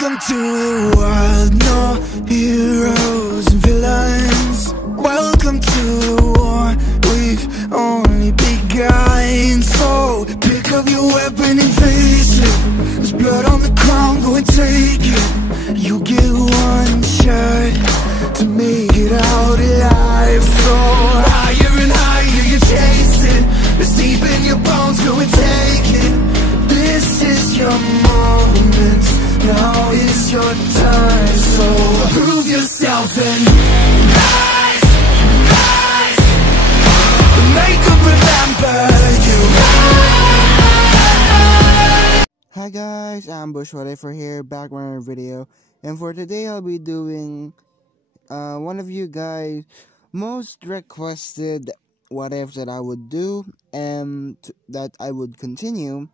Welcome to the world, no heroes and villains. Welcome to the war, we've only begun. So pick up your weapon and face it. There's blood on the ground, go and take it. You get one shot to make it out alive. So higher and higher you chase it. It's deep in your bones, go and take it. This is your moment, now is your time. So prove yourself and rise, rise. Make them remember you. Hi guys, I'm Bush Whatever here, back with another video. And for today I'll be doing one of you guys most requested what if that I would do and that I would continue,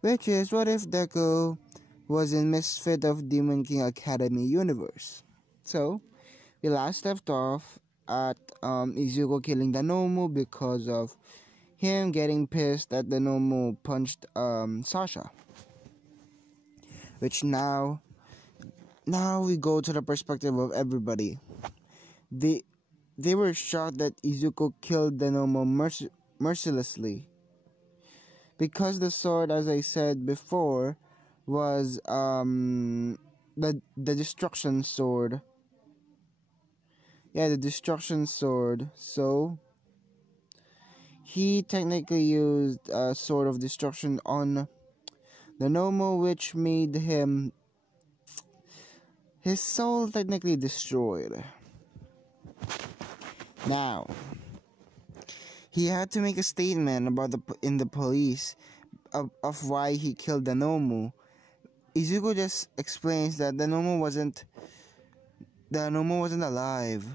which is what if Deku was in Misfit of Demon King Academy universe. So we last left off at Izuku killing Danomu because of him getting pissed that Danomu punched Sasha. Which now we go to the perspective of everybody. They were shocked that Izuku killed Danomu mercilessly, because the sword, as I said before, was the destruction sword. Yeah, the destruction sword. So he technically used a sword of destruction on Danomu, which made his soul technically destroyed. Now, he had to make a statement about in the police of why he killed Danomu. Izuku just explains that Danomu wasn't alive.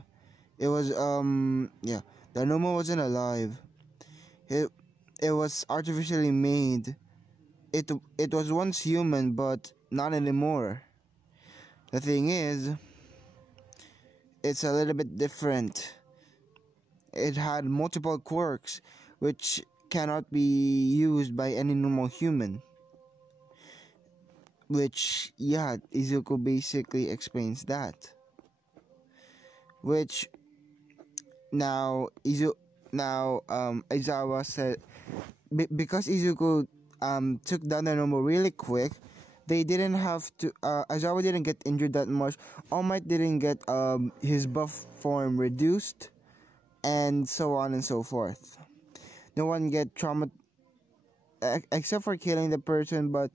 It was Danomu wasn't alive. It was artificially made. It was once human, but not anymore. The thing is, it's a little bit different. It had multiple quirks, which cannot be used by any normal human. Which, yeah, Izuku basically explains that. Which now Aizawa said, because Izuku took down Danomu really quick, they didn't have to. Aizawa didn't get injured that much. All Might didn't get his buff form reduced, and so on and so forth. No one get trauma except for killing the person, but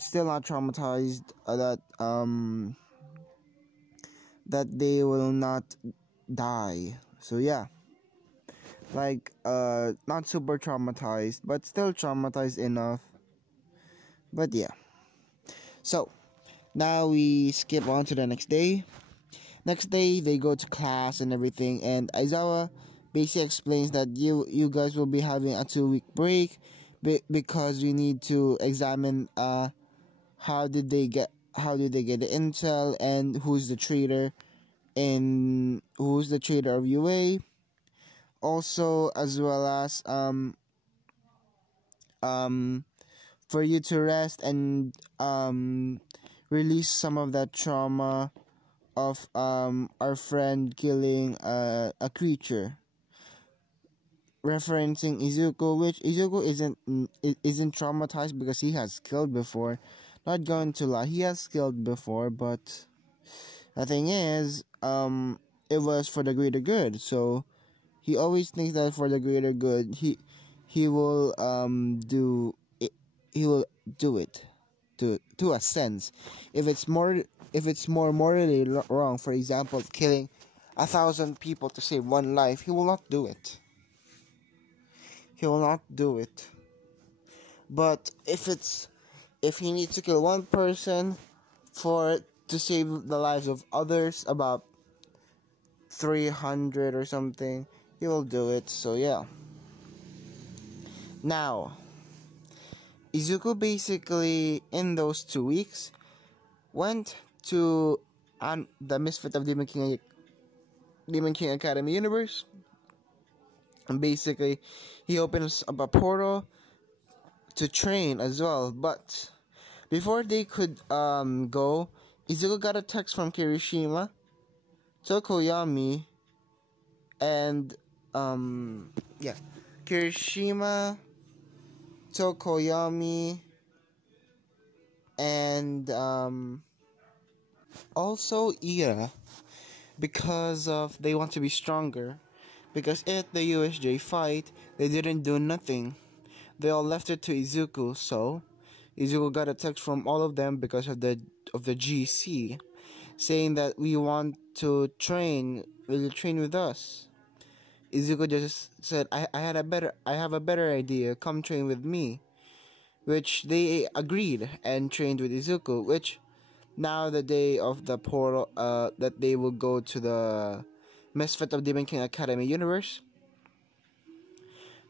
still not traumatized that they will not die. So yeah, like not super traumatized, but still traumatized enough. But yeah, so now we skip on to the next day. Next day, they go to class and everything, and Aizawa basically explains that you guys will be having a 2-week break because we need to examine how did they get the intel, and who's the traitor of UA. Also, as well as for you to rest and release some of that trauma of our friend killing a creature, referencing Izuku, which Izuku isn't traumatized because he has killed before. Not going to lie, he has killed before, but the thing is, it was for the greater good. So he always thinks that for the greater good, he will do it. He will do it to a sense. If it's more morally wrong, for example, killing 1,000 people to save one life, he will not do it. He will not do it. But if he needs to kill one person to save the lives of others, about 300 or something, he will do it. So yeah. Now, Izuku basically, in those 2 weeks, went to the Misfit of Demon King Academy universe, and basically he opens up a portal to train as well. But Before they could go, Izuku got a text from Kirishima, Tokoyami, and yeah, Kirishima, Tokoyami, and also Ira, because of they want to be stronger. Because at the USJ fight, they didn't do nothing. They all left it to Izuku, so Izuku got a text from all of them because of the GC, saying that we want to train. Will you train with us? Izuku just said, I have a better idea. Come train with me. Which they agreed and trained with Izuku. Which now the day of the portal, that they will go to the Misfit of Demon King Academy universe.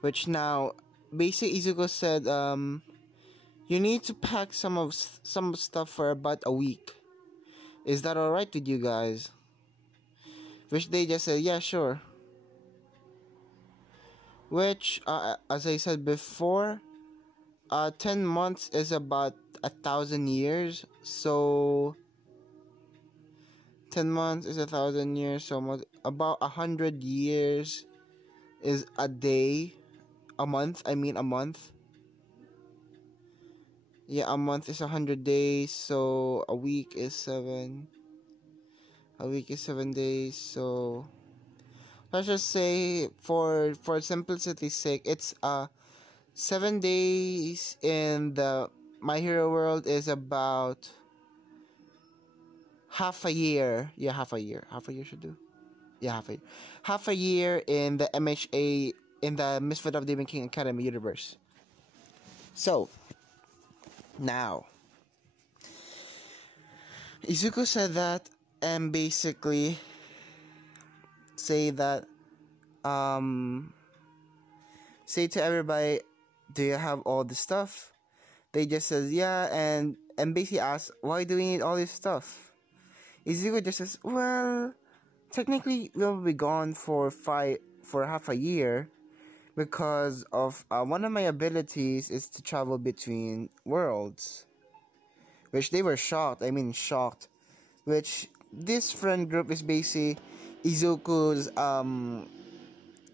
Which now, basically Izuku said, you need to pack some stuff for about a week. Is that alright with you guys? Which they just said, yeah, sure. Which, as I said before, 10 months is about 1,000 years. So 10 months is 1,000 years. So about 100 years is a day. A month. I mean a month. Yeah, a month is 100 days. So a week is 7. A week is 7 days. So let's just say, for simplicity's sake, it's 7 days in the My Hero World is about half a year. Yeah, half a year. Half a year should do. Yeah, half a year. Half a year in the MHA, in the Misfit of Demon King Academy universe. So now Izuku said that, and basically say that say to everybody, do you have all the stuff? They just says yeah, and basically asks, why do we need all this stuff? Izuku just says, well, technically we'll be gone for half a year, because of one of my abilities is to travel between worlds. Which they were shocked. I mean shocked. Which this friend group is basically Izuku's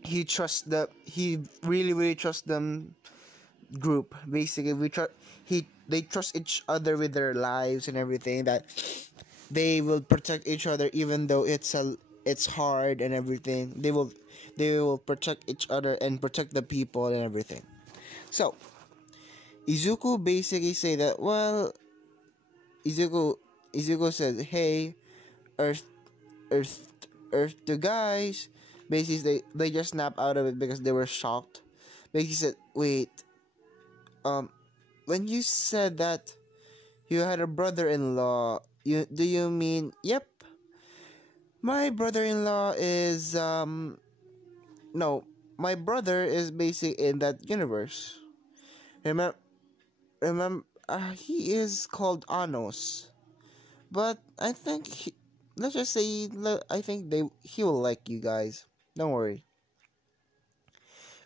he really trusts them group. Basically they trust each other with their lives and everything, that they will protect each other even though it's hard and everything. They will protect each other and protect the people and everything. So Izuku basically say that, well, Izuku said, hey, Earth Earth Earth 2 guys. Basically they just snapped out of it because they were shocked. Basically said, wait, when you said that you had a brother-in-law, do you mean? Yep, my brother-in-law is no, my brother is basically in that universe. Remember, he is called Anos, but I think let's just say, I think he will like you guys. Don't worry.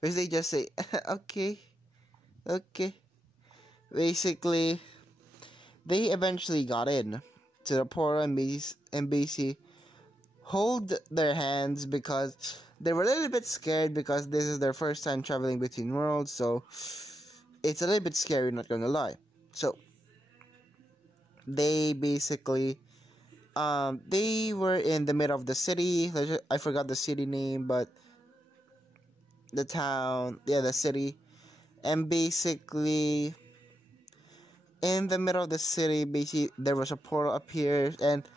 Because they just say, okay. Basically, they eventually got in to the portal and basically hold their hands, because they were a little bit scared, because this is their first time traveling between worlds, so it's a little bit scary, not gonna lie. So they basically they were in the middle of the city. I forgot the city name, but the town, yeah, the city. And basically in the middle of the city, basically there was a portal up here, and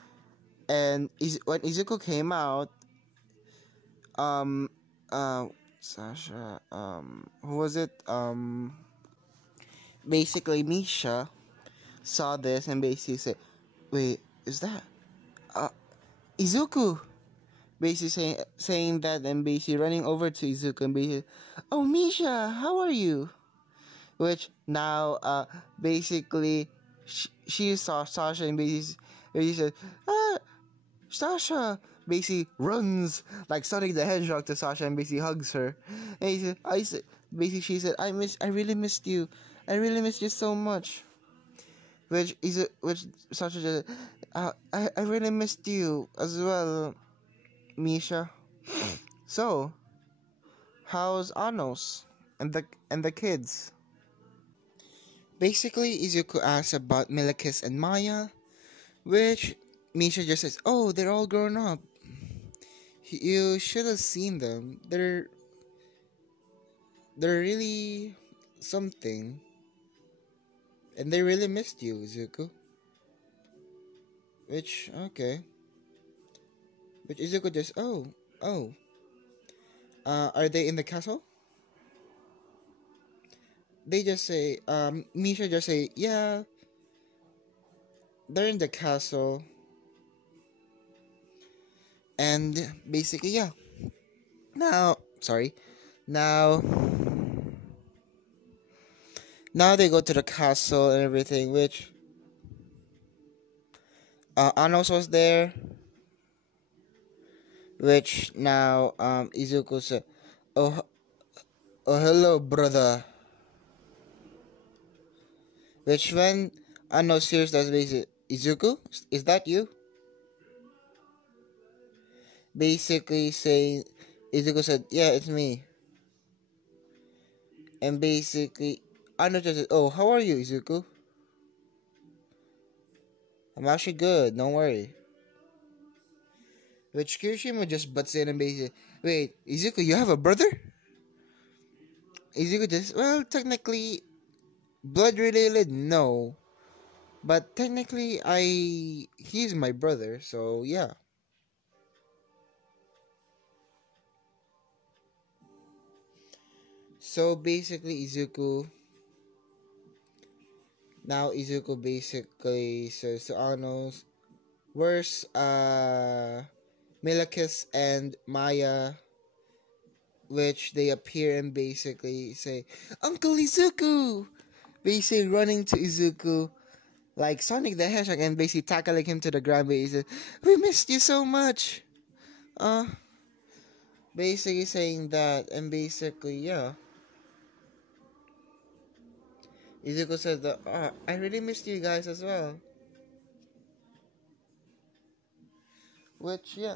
when Izuku came out, Sasha, who was it? Basically Misha saw this and basically said, wait, is that Izuku? Basically saying that, and basically running over to Izuku and basically, oh, Misha, how are you? Which now basically she saw Sasha and basically said, Sasha. Basically runs like Sonic the Hedgehog to Sasha and basically hugs her. And basically she said, I really missed you. I really missed you so much. which Sasha just, I really missed you as well, Misha. So, how's Anos and the kids? Basically, Izuku asks about Milakis and Maya, which Misha just says, "Oh, they're all grown up. You should have seen them. They're really something, and they really missed you, Izuku." Which okay, which Izuku just oh, are they in the castle? They just say Misha just say yeah, they're in the castle, and basically yeah. Now sorry, now now they go to the castle and everything, which Anos was there, which now Izuku said, oh oh hello brother, which when Anos hears that basically Izuku, is that you? Basically saying Izuku said, yeah, it's me. And basically Anos just said, oh, how are you, Izuku? I'm actually good, don't worry. Which Kirishima just butts in and basically, wait, Izuku, you have a brother? Izuku just, well, technically, blood related, no. But technically, he's my brother, so yeah. So basically, Izuku basically says to Anos, where's Milakis and Maya, which they appear and basically say, Uncle Izuku! Basically running to Izuku like Sonic the Hedgehog and basically tackling him to the ground. Basically, we missed you so much. Basically saying that, and basically, yeah. Izuku says that, I really missed you guys as well. Which, yeah.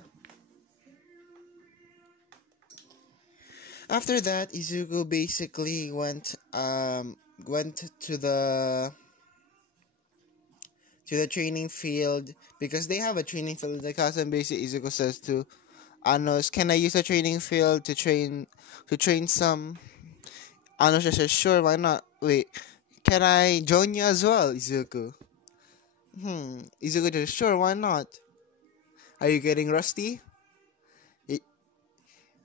After that, Izuku basically went to the training field because they have a training field in the castle. And basically, Izuku says to Anos, "Can I use the training field to train some?" Anos just says, "Sure, why not?" Wait, can I join you as well, Izuku? Izuku just, "Sure, why not?" Are you getting rusty?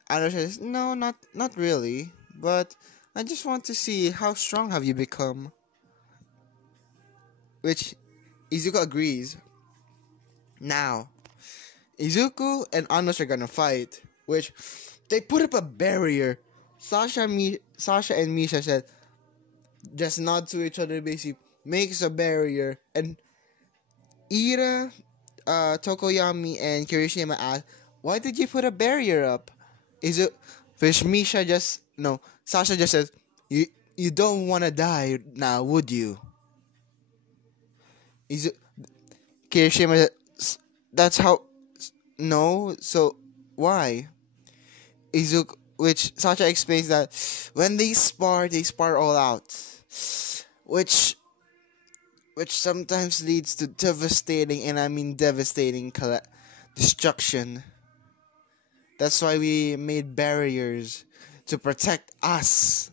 Anos says, "No, not really, but I just want to see how strong have you become." Which Izuku agrees. Now, Izuku and Anos are gonna fight, which they put up a barrier. Sasha and Misha said, just nod to each other, basically makes a barrier, and Ira, Tokoyami, and Kirishima ask, "Why did you put a barrier up?" Is it? Which Misha just no. Sasha just says, "You don't want to die now, would you?" Is it? Kirishima, that's how. No, so why? Izuku, which Sasha explains that when they spar all out, which sometimes leads to devastating, and I mean devastating, destruction. That's why we made barriers to protect us.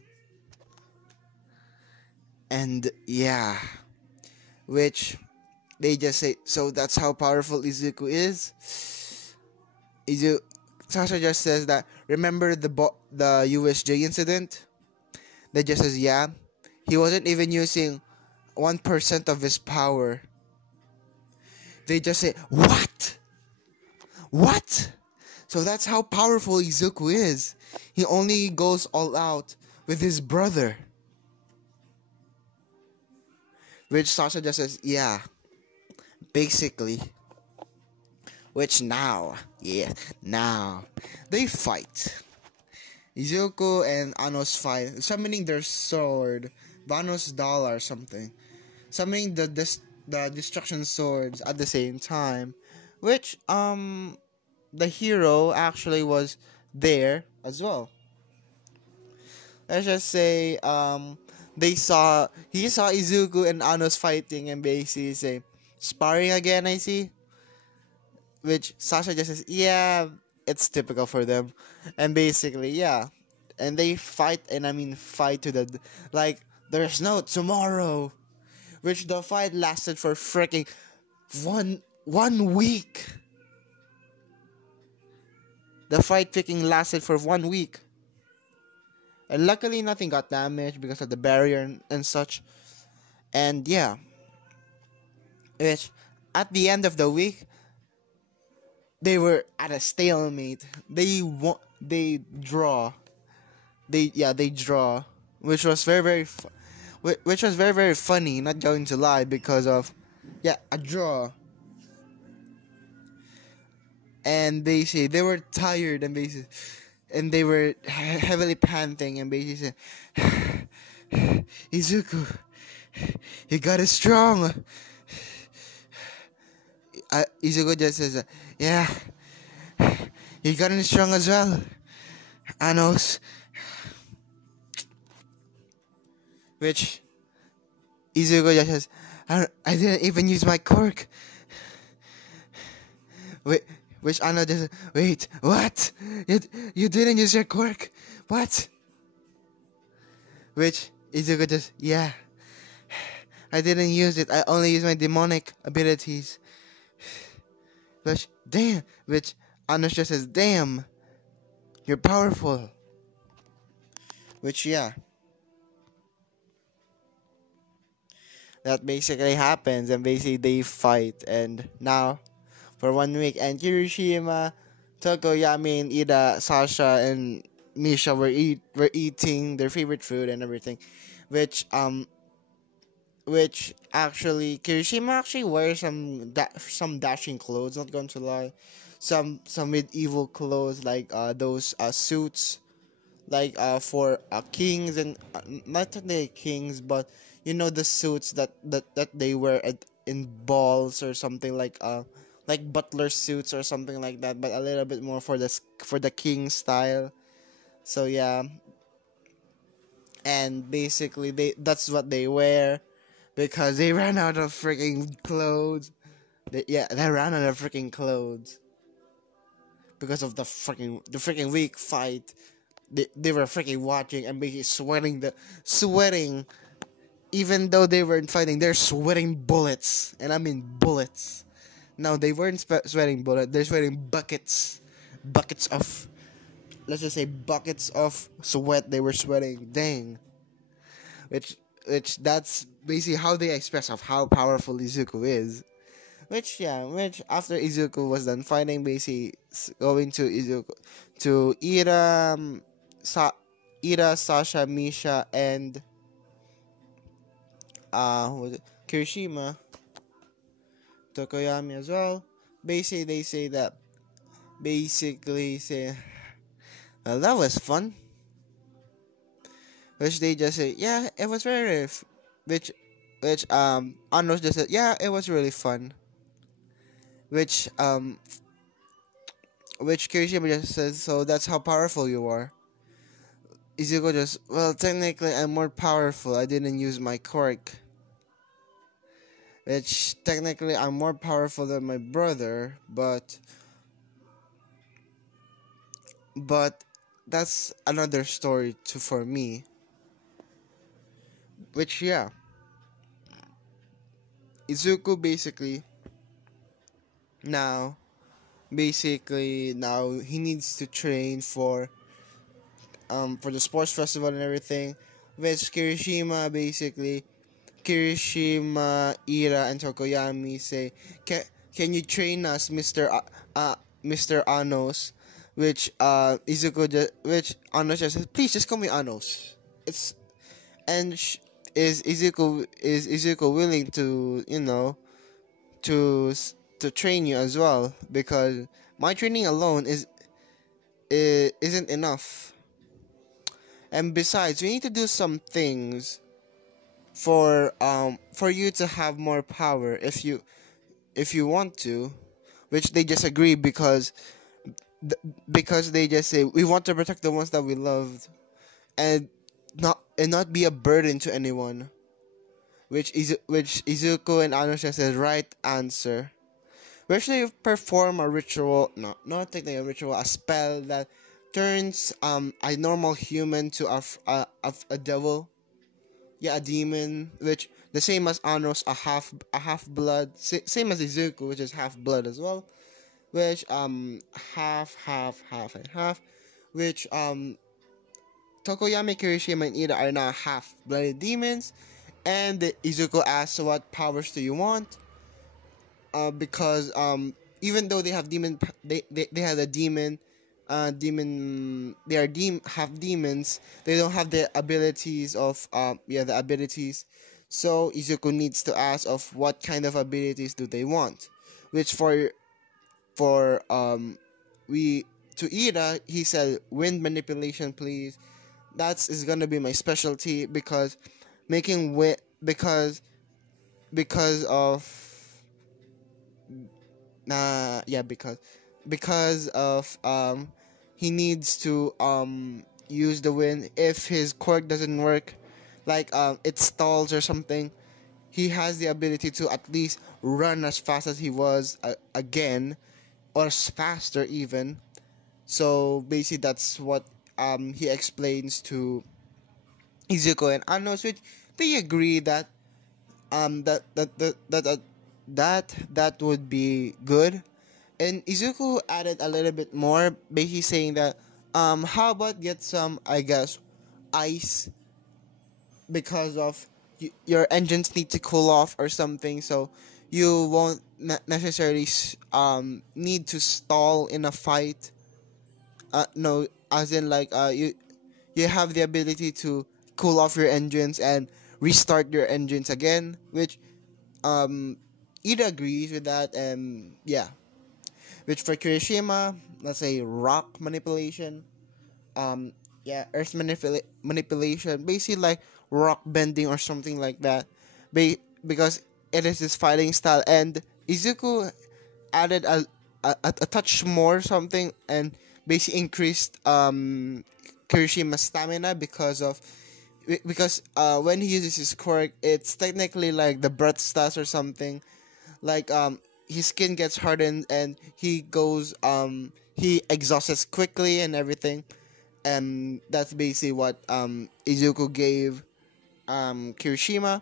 And yeah, which they just say, so that's how powerful Izuku is. Sasha just says that, remember the USJ incident? They just says, yeah, he wasn't even using 1% of his power. They just say, what? What? So that's how powerful Izuku is. He only goes all out with his brother. Which Sasha just says, yeah, basically. Which now, they fight. Izuku and Anos fight, summoning their sword, Vanos doll or something. summoning the destruction swords at the same time, which the hero actually was there as well. Let's just say he saw Izuku and Anos fighting and basically say sparring again, I see. Which Sasha just says, yeah, it's typical for them. And basically, yeah. And they fight, and I mean fight to the like there's no tomorrow. Which the fight lasted for freaking one week. The fight freaking lasted for 1 week. And luckily nothing got damaged because of the barrier and such. And yeah. Which at the end of the week they were at a stalemate. They draw. They draw, which was which was very very funny. Not going to lie, because of a draw. And basically they were tired and they were heavily panting and basically said, Izuku, you got it strong. Izuku just says, yeah, you got it strong as well, Anos. Which Izuku just says, I didn't even use my quirk. Which Ano just, wait, what? You didn't use your quirk? What? Which Izuku just, yeah, I didn't use it. I only use my demonic abilities. Which Ano just says, damn, you're powerful. Which, yeah, that basically happens, and basically they fight, and now for 1 week, and Kirishima, Tokoyami, and Ida, Sasha, and Misha were eating their favorite food and everything, which actually Kirishima actually wears some dashing clothes. Not going to lie, some medieval clothes like those suits, like for kings, and not technically kings, but you know the suits that they wear in balls or something, like butler suits or something like that, but a little bit more for the king style. So yeah, and basically that's what they wear because they ran out of freaking clothes. They ran out of freaking clothes because of the freaking week fight. They were freaking watching and basically sweating. Even though they weren't fighting, they're sweating bullets, and I mean bullets. No, they weren't sweating bullets. They're sweating buckets of, let's just say, buckets of sweat. They were sweating. Dang. Which that's basically how they express of how powerful Izuku is. Which after Izuku was done fighting, basically going to Ira, Sasha, Misha, and Kirishima, Tokoyami as well. Basically, they say that. Well, that was fun. Which they just say, yeah, it was very. Which Anos just said, yeah, it was really fun. Which Kirishima just says, so that's how powerful you are. Izuku just, well, technically I'm more powerful. I didn't use my quirk. Which technically I'm more powerful than my brother, but that's another story for me. Which Izuku basically now he needs to train for the sports festival and everything. Which Kirishima, Ira, and Tokoyami say, can you train us, Mr. Anos? Which which Anos just says, please just call me Anos. Is Izuku willing to to train you as well, because my training alone isn't enough. And besides, we need to do some things for you to have more power if you want to, which they just agree because they just say we want to protect the ones that we loved and not be a burden to anyone, which Izuku and Anusha says right answer. We actually perform a ritual, no, not technically a ritual, a spell that turns a normal human to a devil, yeah, a demon, which the same as Anos, a half blood, same as Izuku, which is half blood as well, which half and half, which Tokoyami, Kirishima, and Ida are now half blooded demons, and Izuku asks, "What powers do you want?" Because even though they have they have a demon, they are half demons. They don't have the abilities of the abilities. So Izuku needs to ask of what kind of abilities do they want, which for we to Ida he said wind manipulation please. That's is gonna be my specialty because making wind because of because of he needs to use the wind if his quirk doesn't work, like it stalls or something. He has the ability to at least run as fast as he was again, or faster even. So basically, that's what he explains to Izuku and Anos, which they agree that that would be good. And Izuku added a little bit more, basically saying that how about get some, I guess, ice because of your engines need to cool off or something, so you won't necessarily need to stall in a fight. No, as in like you have the ability to cool off your engines and restart your engines again, which Ida agrees with that, and yeah. Which for Kirishima, let's say rock manipulation, earth manipulation, basically like rock bending or something like that, because it is his fighting style. And Izuku added a touch more something and basically increased Kirishima's stamina because when he uses his quirk, it's technically like the breath stats or something, like his skin gets hardened and he exhausts quickly and everything, and that's basically what Izuku gave Kirishima,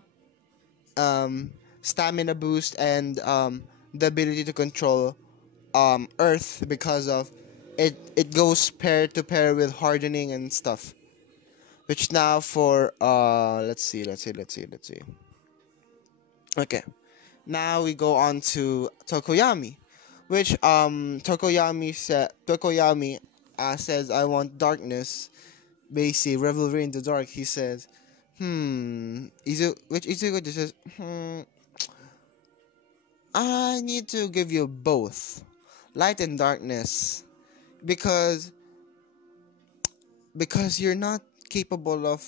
stamina boost and the ability to control earth because of it goes pair to pair with hardening and stuff, which now for let's see. Okay, now we go on to Tokoyami, which Tokoyami says I want darkness, basically revelry in the dark. He says, Izuku just says, I need to give you both, light and darkness, because you're not capable of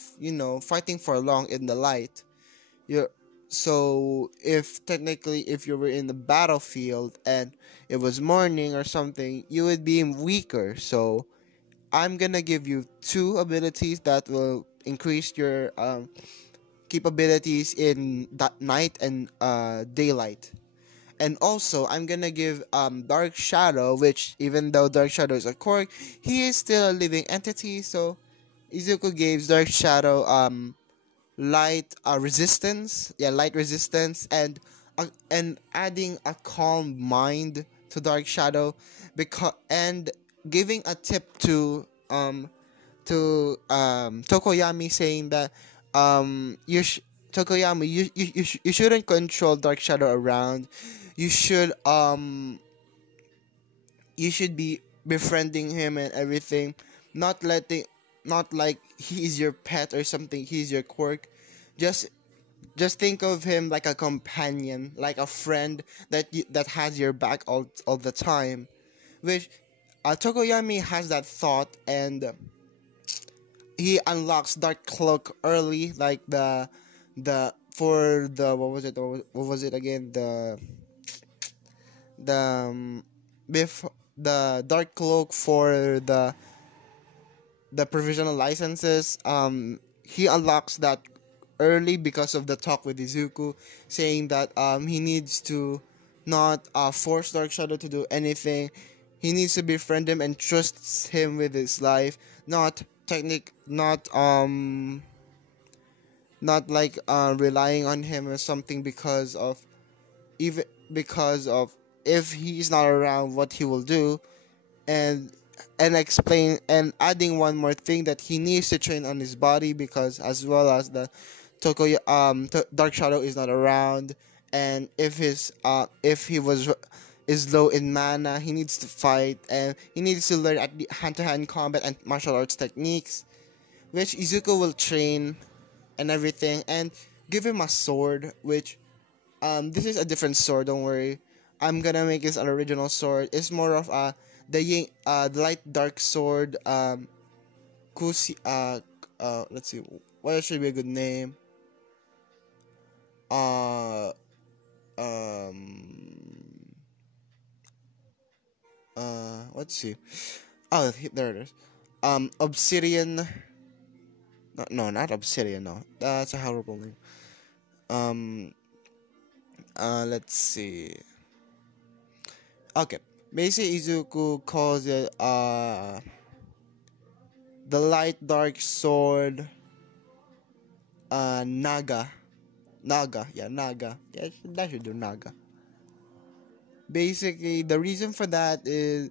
fighting for long in the light. So if technically if you were in the battlefield and it was morning or something, you would be weaker. So I'm gonna give you two abilities that will increase your capabilities in that night and daylight. And also I'm gonna give Dark Shadow, which even though Dark Shadow is a quirk, he is still a living entity. So Izuku gives Dark Shadow light light resistance, and adding a calm mind to Dark Shadow, and giving a tip to Tokoyami, saying that Tokoyami, you shouldn't control Dark Shadow around. You should be befriending him and everything, not like he's your pet or something, he's your quirk. Just think of him like a companion, like a friend that has your back all the time, which Tokoyami has that thought, and he unlocks Dark Cloak early, like the for the what was it again, the the dark cloak for the provisional licenses. He unlocks that early because of the talk with Izuku, saying that he needs to not force Dark Shadow to do anything. He needs to befriend him and trust him with his life, not technic, not like relying on him or something because of even because of if he's not around what he will do, and explain and adding one more thing that he needs to train on his body because as well as the Dark Shadow is not around, and if he was is low in mana, he needs to fight and he needs to learn at the hand-to-hand combat and martial arts techniques, which Izuku will train and everything, and give him a sword, which this is a different sword, don't worry. I'm gonna make this an original sword. It's more of the light dark sword. Kusi. Let's see. What should be a good name? Uh. Um. Let's see. Oh, there it is. Obsidian. No, no, not obsidian. No, that's a horrible name. Um. Let's see. Okay. Basically, Izuku calls it the light dark sword Naga. Naga. Yeah, that should do Naga. Basically, the reason for that is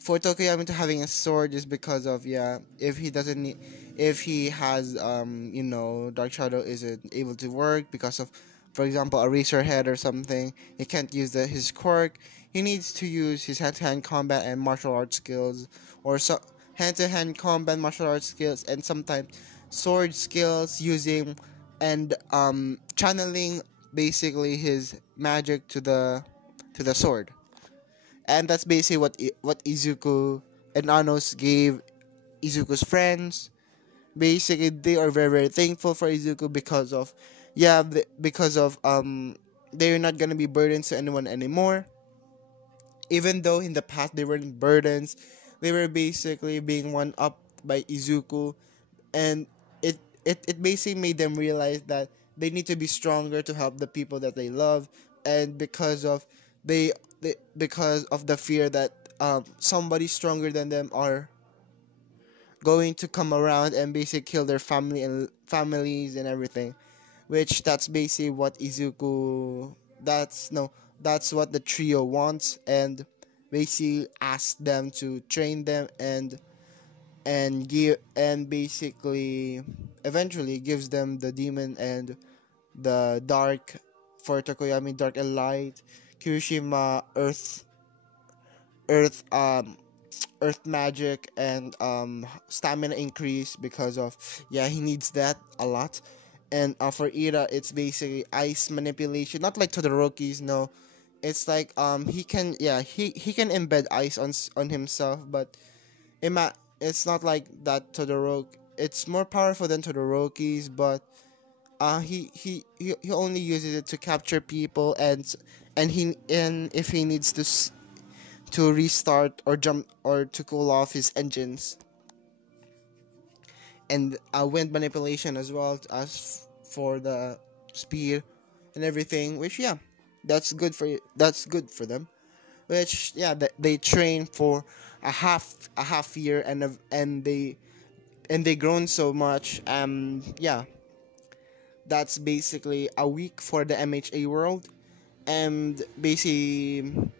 for Tokuyami to having a sword is because of, yeah, if he doesn't need, if he has Dark Shadow isn't able to work because of, for example, a razor head or something, he can't use his quirk. He needs to use his hand-to-hand combat and martial arts skills, or so hand-to-hand combat martial arts skills, and sometimes sword skills using and channeling basically his magic to the sword. And that's basically what Izuku and Anos gave Izuku's friends. Basically, they are very very thankful for Izuku because of, yeah, because of they're not gonna be burdens to anyone anymore. Even though in the past they weren't burdens, they were basically being one up by Izuku, and it basically made them realize that they need to be stronger to help the people that they love, and because of the fear that somebody stronger than them are going to come around and basically kill their families and everything, which that's basically what Izuku, that's what the trio wants, and basically ask them to train them and give and basically eventually gives them the demon and the dark for Tokoyami, dark and light, Kirishima earth earth magic, and stamina increase because of, yeah, he needs that a lot. And for Ira, it's basically ice manipulation, not like Todoroki's, no. It's like he can, yeah, he can embed ice on himself, but it's not like that Todoroki. It's more powerful than Todoroki's, but he only uses it to capture people, and if he needs to restart or jump or to cool off his engines, and wind manipulation as well as for the speed and everything, which, yeah, that's good for them, which, yeah, they train for a half year, and they grown so much. Yeah, that's basically a week for the MHA world, and basically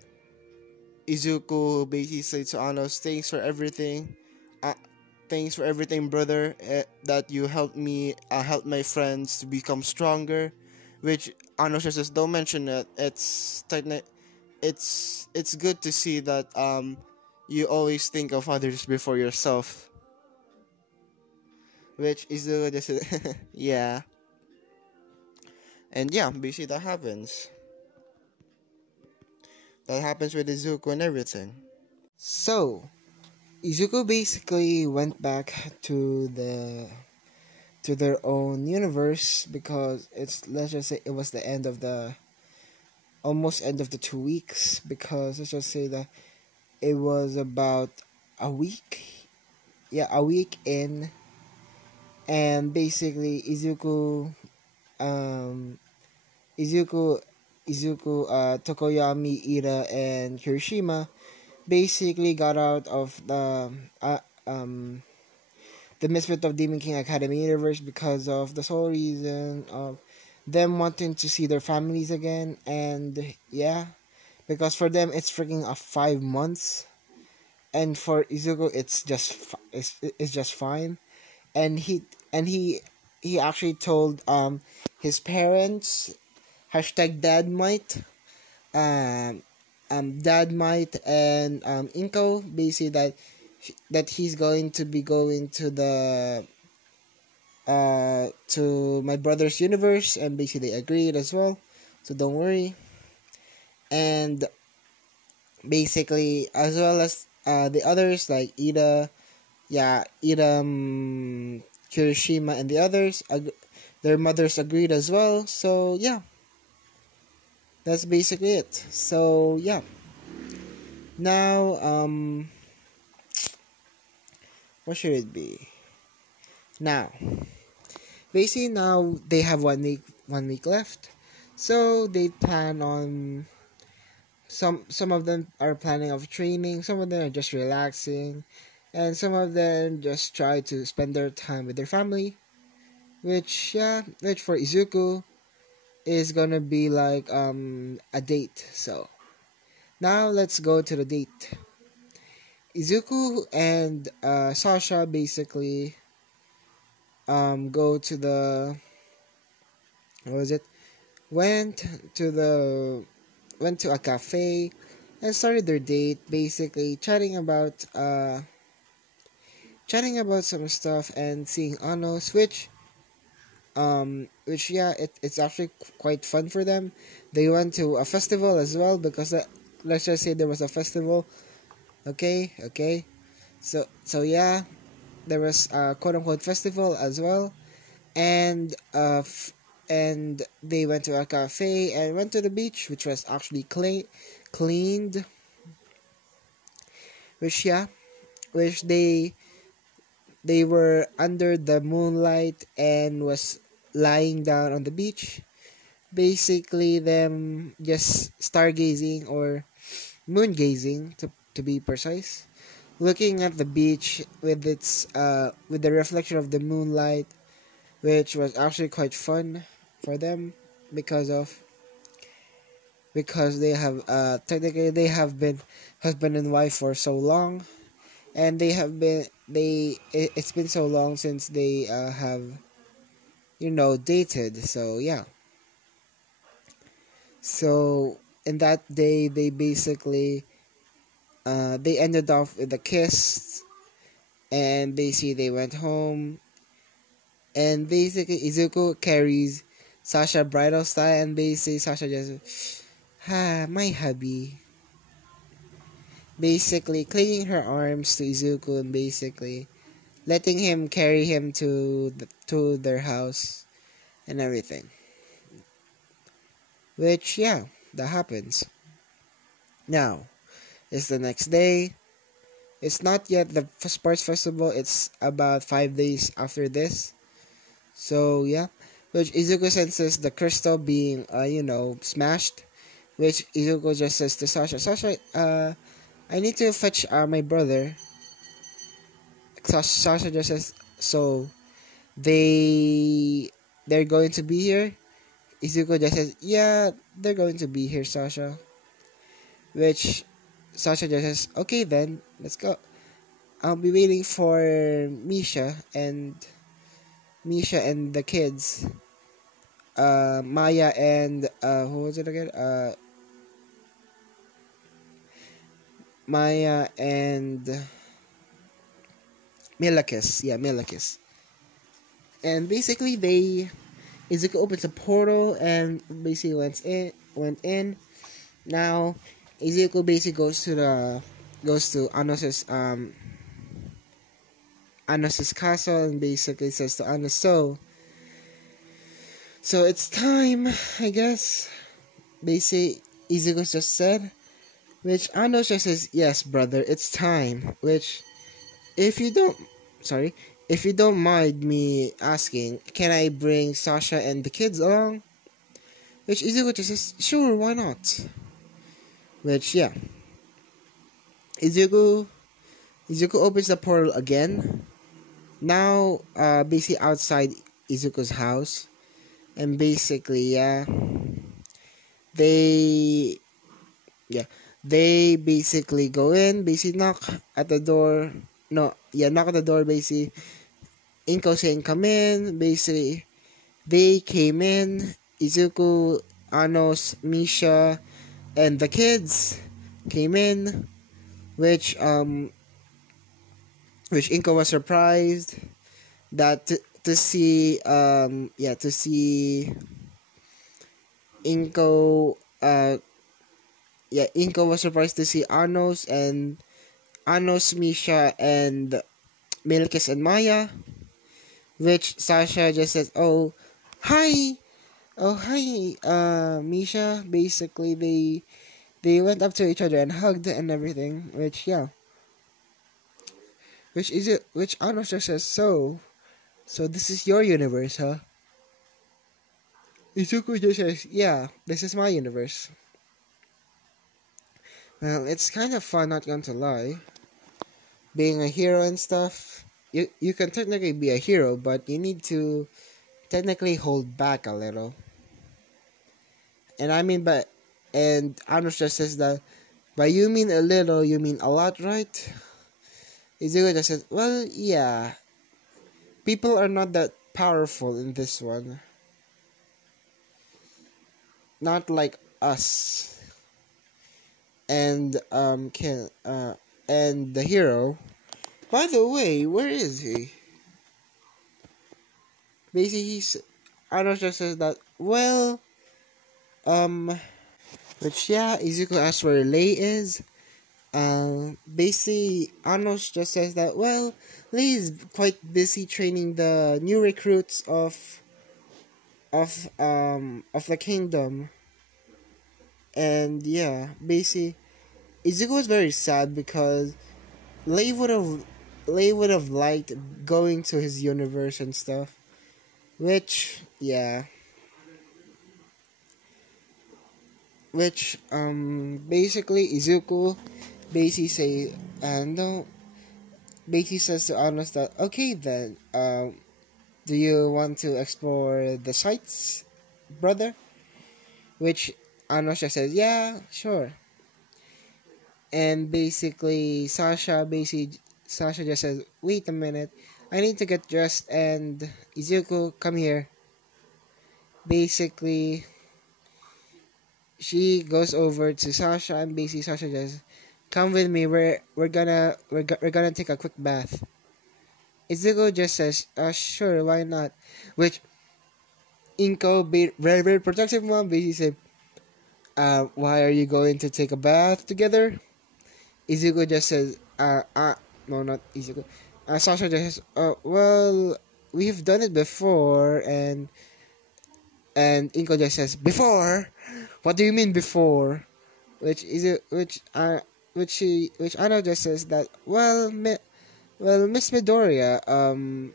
Izuku basically says to Anos, thanks for everything. Uh, Thanks for everything, brother. That you helped me, help my friends to become stronger. Which Anos says, don't mention it. It's good to see that you always think of others before yourself. Which Izuku just yeah, and yeah, basically that happens. That happens with Izuku and everything. So Izuku basically went back to to their own universe, because it's, let's just say, it was the end of the almost end of the 2 weeks, because let's just say that it was about a week, yeah, a week in. And basically um Izuku Tokoyami, Ida, and Kirishima basically got out of uh, um the Misfit of Demon King Academy universe because of the sole reason of them wanting to see their families again. And yeah, because for them it's freaking 5 months, and for Izuku it's just fine. And he actually told his parents, hashtag dad might, dad might, and Inko, basically that he's going to be going to the to my brother's universe, and basically they agreed as well, so don't worry. And basically, as well as the others like Ida, yeah, Ida, Kirishima, and the others, their mothers agreed as well. So yeah, that's basically it. So yeah, now what should it be? Now, basically now they have 1 week left, so they plan on some of them are planning of training, some of them are just relaxing, and some of them just try to spend their time with their family. Which for Izuku is gonna be like a date. So now let's go to the date. Izuku and Sasha basically go to the, what was it? Went to the went to a cafe and started their date, basically chatting about some stuff and seeing Anos, which yeah, it's actually quite fun for them. They went to a festival as well, because let's just say there was a festival. Okay. So yeah, there was a quote unquote festival as well. And and they went to a cafe and went to the beach, which was actually cleaned. Which yeah, which they were under the moonlight and was lying down on the beach, basically them just stargazing, or moon gazing, to be precise, looking at the beach with its with the reflection of the moonlight, which was actually quite fun for them, because they have technically they have been husband and wife for so long, and it's been so long since they have dated. So yeah, so in that day they basically they ended off with a kiss, and basically they went home, and basically Izuku carries Sasha bridal style, and basically Sasha just, my hubby, basically clinging her arms to Izuku, and basically letting him carry him to their house and everything. Which yeah, that happens. Now, it's the next day. It's not yet the sports festival. It's about 5 days after this. So yeah, which Izuku senses the crystal being smashed. Which Izuku just says to Sasha, I need to fetch my brother. Sasha just says, so they're going to be here. Izuku just says, yeah, they're going to be here, Sasha. Which Sasha just says, okay then, let's go. I'll be waiting for Misha and the kids. Maya and who was it again? Maya and Milakis. Yeah, Milakis. And basically Izuku opens a portal and basically went in. Now Izuku basically goes to Anos's Anos' castle and basically says to Anos, so it's time, I guess. Basically, Izuku just said, which Anos just says, yes, brother, it's time. Which, if you don't, sorry, if you don't mind me asking, can I bring Sasha and the kids along? Which Izuku just says, sure, why not? Which, yeah. Izuku opens the portal again. Now, basically outside Izuku's house. And basically, they, they basically go in, basically knock at the door. No, knock at the door, basically. Inko saying, come in, basically. They came in. Izuku, Anos, Misha, and the kids came in, which Inko was surprised that to see Inko Inko was surprised to see Anos, Misha, and Milkis and Maya, which Sasha just says, oh hi, Misha. Basically they went up to each other and hugged and everything, which which Anos just says, so this is your universe, huh? Izuku just says, yeah, this is my universe. Well, it's kind of fun, not going to lie. Being a hero and stuff. You can technically be a hero, but you need to technically hold back a little. And I mean, and Anos just says that, by you mean a little, you mean a lot, right? Izuku just says, well, yeah. People are not that powerful in this one. Not like us. And and the hero. By the way, where is he? Basically, Anos just says that, well, which Izuku asks where Lei is. Basically, Anos just says that, well, Lei is quite busy training the new recruits of the kingdom. And basically, Izuku was very sad because Lei would have liked going to his universe and stuff. Which basically Izuku basically say no, basically says to Anos that, okay then, do you want to explore the sites, brother? Which Anos just says, yeah, sure. And basically Sasha just says, wait a minute, I need to get dressed, and Izuku, come here. Basically, she goes over to Sasha, and basically Sasha just, come with me, we're gonna take a quick bath. Izuku just says, sure, why not? Which Inko, very, very protective mom, basically said, why are you going to take a bath together? Izuku just says, no, not Izuku. Sasha just says, well, we've done it before, and Inko just says, before? What do you mean before? Which Anna just says that, well, Miss Midoriya,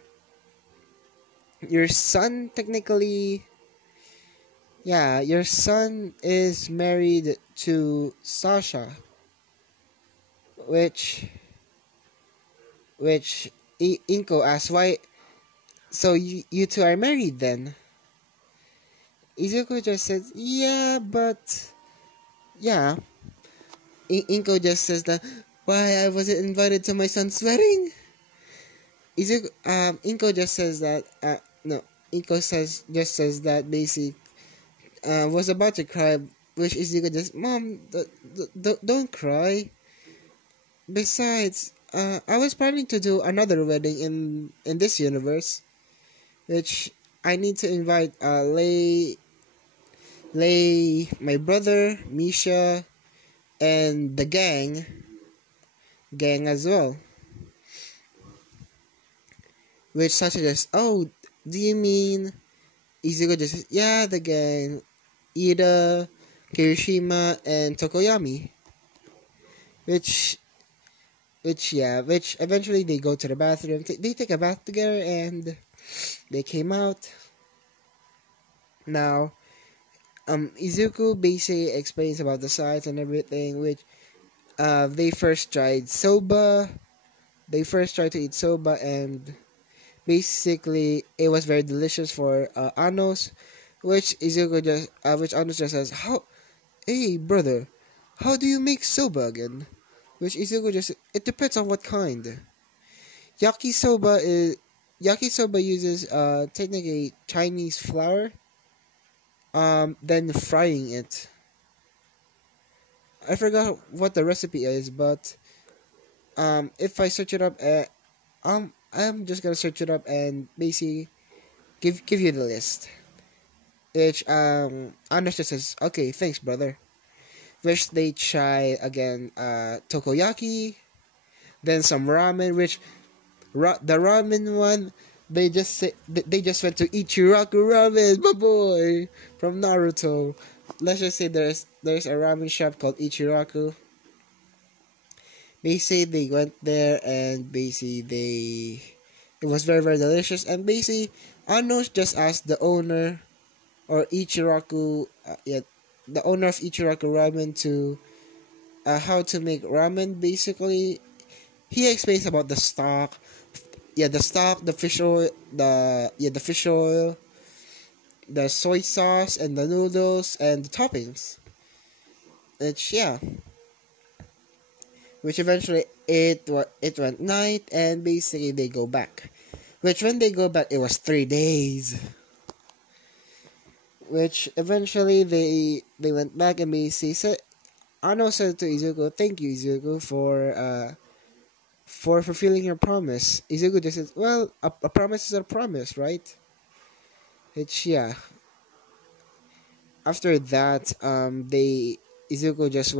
your son technically, your son is married to Sasha, which Inko asks, why, so you two are married then? Izuku just says, yeah, but Inko just says that, why I wasn't invited to my son's wedding? Inko just says that, no, Inko just says that basically, was about to cry, which Izuku just, mom, don't cry. Besides, I was planning to do another wedding in this universe, which I need to invite Lei, my brother, Misha, and the gang as well. Which Sasha just, oh, do you mean Izuku just says, yeah, the gang, Ida, Kirishima, and Tokoyami. Which, which eventually they go to the bathroom. They take a bath together and they came out. Now, Izuku basically explains about the sides and everything, which, they first tried soba. They first tried to eat soba, and basically it was very delicious for Anos, which Anos just says, "How, hey brother, how do you make soba again?" Which Izuku just, it depends on what kind. Yakisoba is Yakisoba uses technically Chinese flour, then frying it. I forgot what the recipe is, but if I search it up, I'm just gonna search it up and basically give you the list. Which Anas just says, okay, thanks, brother. Which they try again, tokoyaki, then some ramen. Which the ramen one, they just went to Ichiraku Ramen, my boy, from Naruto. Let's just say there's a ramen shop called Ichiraku. They say they went there and basically it was very very delicious, and basically Anos just asked the owner or Ichiraku, the owner of Ichiraku Ramen to how to make ramen. Basically, he explains about the stock, the stock, the fish oil, the fish oil, the soy sauce, and the noodles and the toppings. Which which eventually it went night, and basically they go back. Which when they go back, it was 3 days. Which eventually they went back, and basically said, Ano said to Izuku, "Thank you, Izuku, for fulfilling your promise." Izuku just says, "Well, a promise is a promise, right?" Which after that, they Izuku just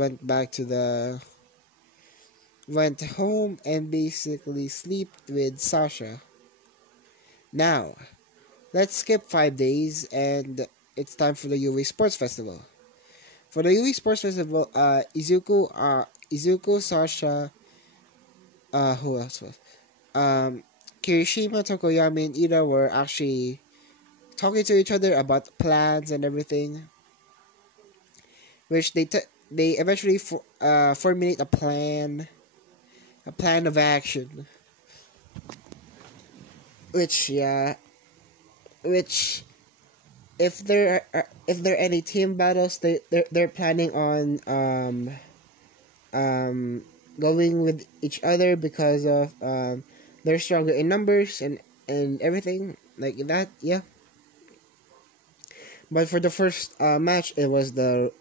went home and basically sleep with Sasha. Now, let's skip 5 days, and it's time for the UV Sports Festival. For the UV Sports Festival, Izuku, Sasha, who else was? Kirishima, Tokoyami, and Ida were actually talking to each other about plans and everything, which they eventually formulate a plan of action. Which which if there are any team battles, they're planning on going with each other because of they're stronger in numbers and everything like that. Yeah. But for the first match, it was a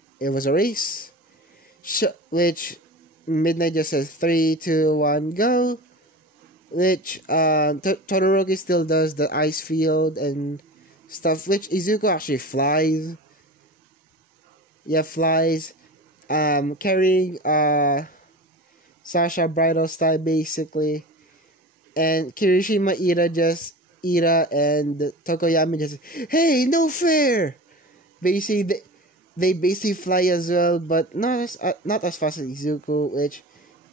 race, which Midnight just says 3, 2, 1, go. Which Todoroki still does the ice field and stuff. Which Izuku actually flies. Yeah, flies. Carrying Sasha bridal style basically, and Kirishima, Ida and Tokoyami just, hey, no fair. Basically, they basically fly as well, but not as fast as Izuku. Which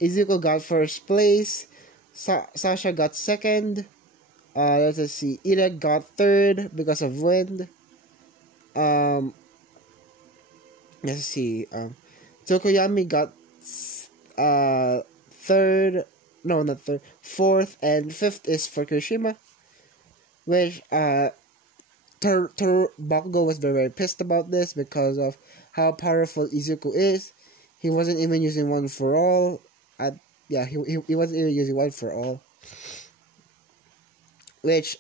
Izuku got first place, Sasha got second. Let's see, Ida got third because of wind. Let's see, Tokoyami got third, no, not third, fourth, and fifth is for Kirishima, which Bakugo was very, very pissed about this because of how powerful Izuku is. He wasn't even using one for all. He wasn't even using one for all. Which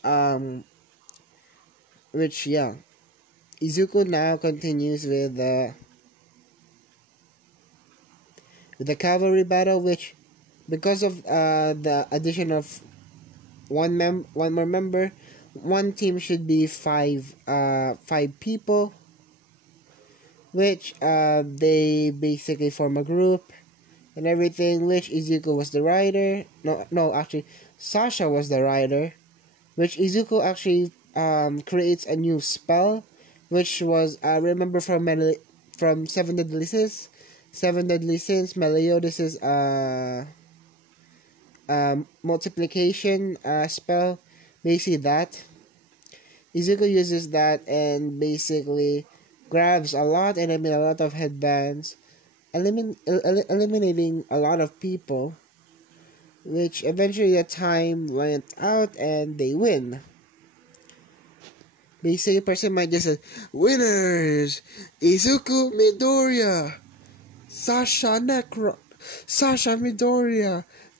Izuku now continues with the cavalry battle, which because of the addition of one more member, one team should be five people, which they basically form a group and everything, which Izuku was the rider. No, actually Sasha was the rider, which Izuku actually creates a new spell, which was remember from Seven Deadly Sins. Seven Deadly Sins, Meliodas' multiplication spell. Basically that. Izuku uses that and basically grabs a lot and a lot of headbands, eliminating a lot of people, which eventually the time went out and they win. Basically, a person might just say, winners! Izuku Midoriya! Sasha Midoriya!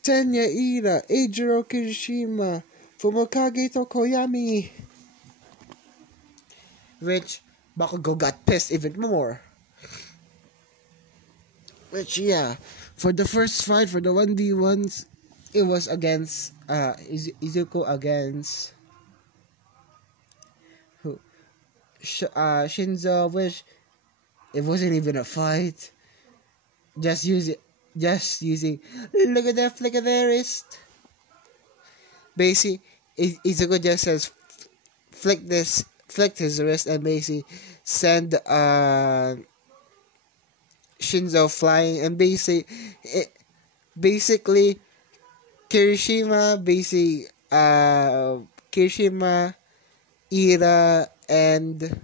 Tenya Ida! Eijiro Kirishima! Fumokage Tokoyami! Which Bakugo got pissed even more. Which, yeah, for the first fight, for the 1v1s, it was against Izuku against who? Shinzo, which it wasn't even a fight. Just using look at that flick of their wrist. Basically, Izuku just says flicked his wrist and basically send Shinzo flying and basically Kirishima, Ira, and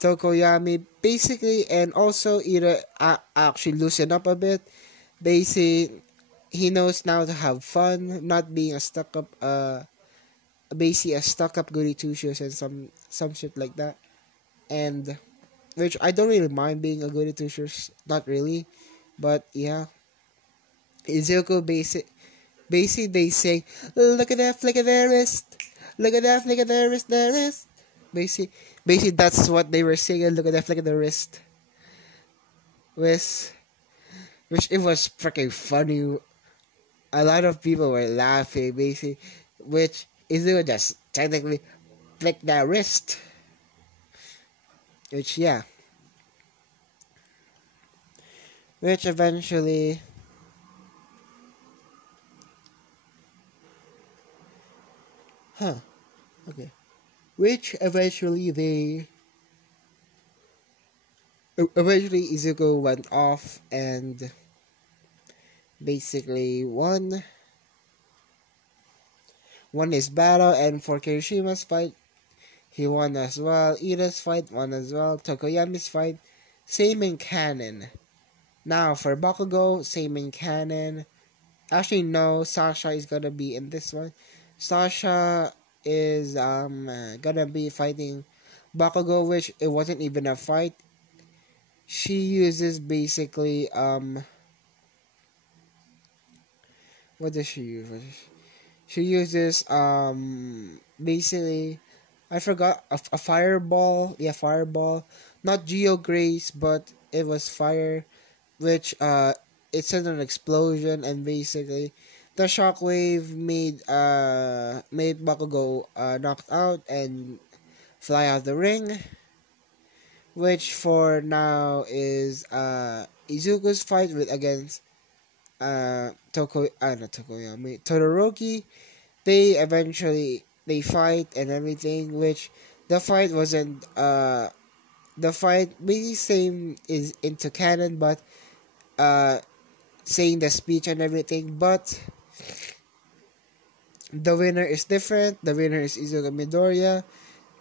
Tokoyami basically, and also Ira actually loosen up a bit. Basically, he knows now to have fun, not being a stuck up basically a stuck up goody two shoes and some shit like that. And which I don't really mind being a goody two shoes, not really, but yeah. Izuku basically they say, look at that flick of their wrist, look at that flick of their wrist. Basically that's what they were saying. Look at that flick of the wrist. Which it was freaking funny. A lot of people were laughing, basically, which Izuku just technically flicked that wrist. Which, yeah. Which eventually... Okay. Which eventually Eventually Izuku went off and basically won his battle, and for Kirishima's fight, he won as well. Ida's fight won as well. Tokoyami's fight, same in canon. Now for Bakugo, same in canon. Actually, no, Sasha is gonna be in this one. Sasha is gonna be fighting Bakugo, which it wasn't even a fight. She uses basically what does she use? She uses basically I forgot a fireball. Yeah, fireball. Not Geograce, but it was fire, which it sent an explosion, and basically the shockwave made Bakugo knocked out and fly out the ring. Which for now is Izuku's fight against not Tokoyami, Todoroki. They fight and everything, which the fight wasn't the fight maybe same is into canon, but saying the speech and everything, but the winner is different. The winner is Izuku Midoriya,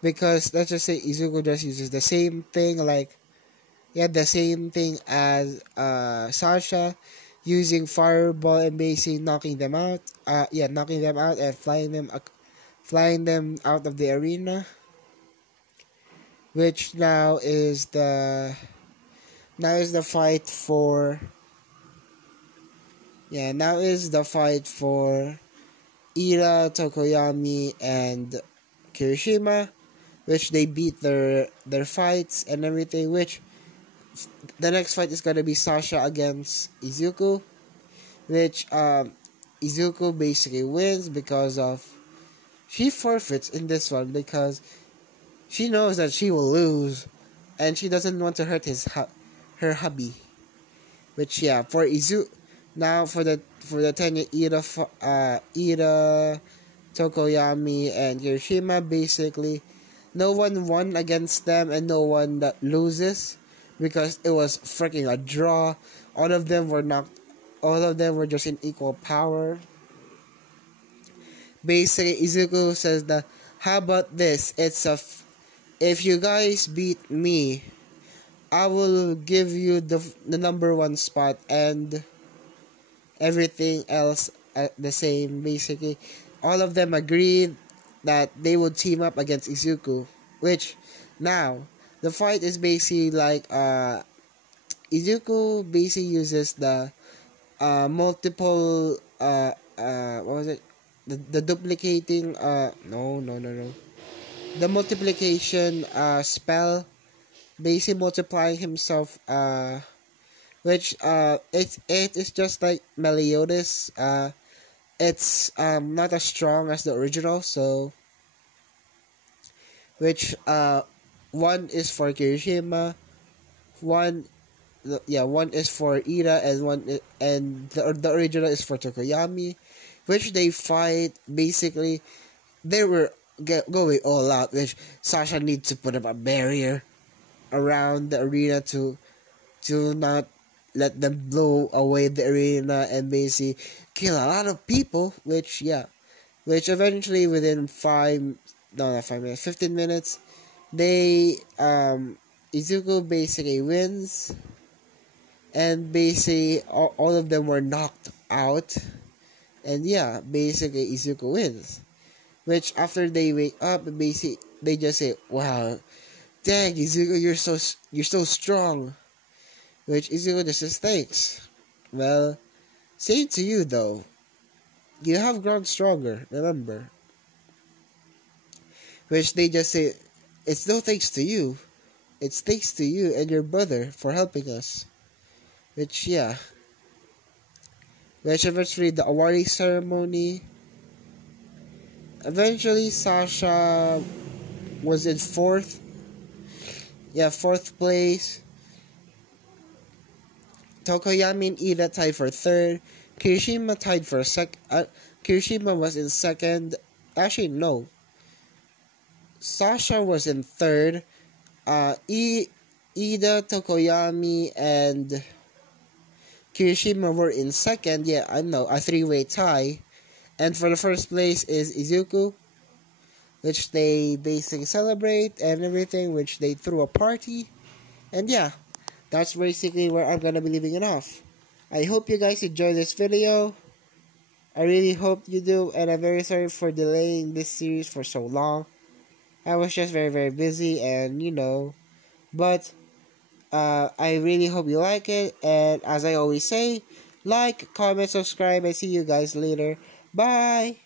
because let's just say Izuku just uses the same thing, the same thing as Sasha, using fireball and basically knocking them out and flying them out of the arena, which now is the fight for Ira, Tokoyami, and Kirishima, which they beat their fights and everything, which the next fight is gonna be Sasha against Izuku, which Izuku basically wins because of she forfeits in this one because she knows that she will lose and she doesn't want to hurt her hubby. Which for Izuku now for the Tenya Ida Tokoyami and Hiroshima. Basically, no one won against them and no one that loses because it was freaking a draw. All of them were knocked. All of them were just in equal power. Basically, Izuku says that, how about this? If you guys beat me, I will give you the number one spot and everything else the same. Basically, all of them agreed that they would team up against Izuku. Which now the fight is basically like Izuku basically uses the multiple what was it? The duplicating no, the multiplication spell, basically multiplying himself, which it is just like Meliodas. It's not as strong as the original, so which one is for Kirishima, one one is for Ira, and the original is for Tokoyami, which they fight. Basically, they were going all out, which Sasha needs to put up a barrier around the arena to not let them blow away the arena and basically kill a lot of people, which eventually within 15 minutes, they Izuku basically wins, and basically all of them were knocked out, and basically Izuku wins. Which after they wake up, basically they just say, "Wow, dang Izuku, you're so strong." Which Izuku just says, "Thanks." Well, same to you though. You have grown stronger, remember. Which they just say, "It's no thanks to you. It's thanks to you and your brother for helping us." Which which eventually the awarding ceremony. Eventually Sasha was in fourth place. Tokoyami and Ida tied for third. Kirishima tied for Kirishima was in second. Actually, no. Sasha was in third. Ida, Tokoyami, and Kirishima were in second. Yeah, I know, a three-way tie. And for the first place is Izuku, which they basically celebrate and everything, which they threw a party. And that's basically where I'm gonna be leaving it off. I hope you guys enjoy this video. I really hope you do, and I'm very sorry for delaying this series for so long. I was just very, very busy, and but I really hope you like it, and as I always say, like, comment, subscribe, and see you guys later. Bye!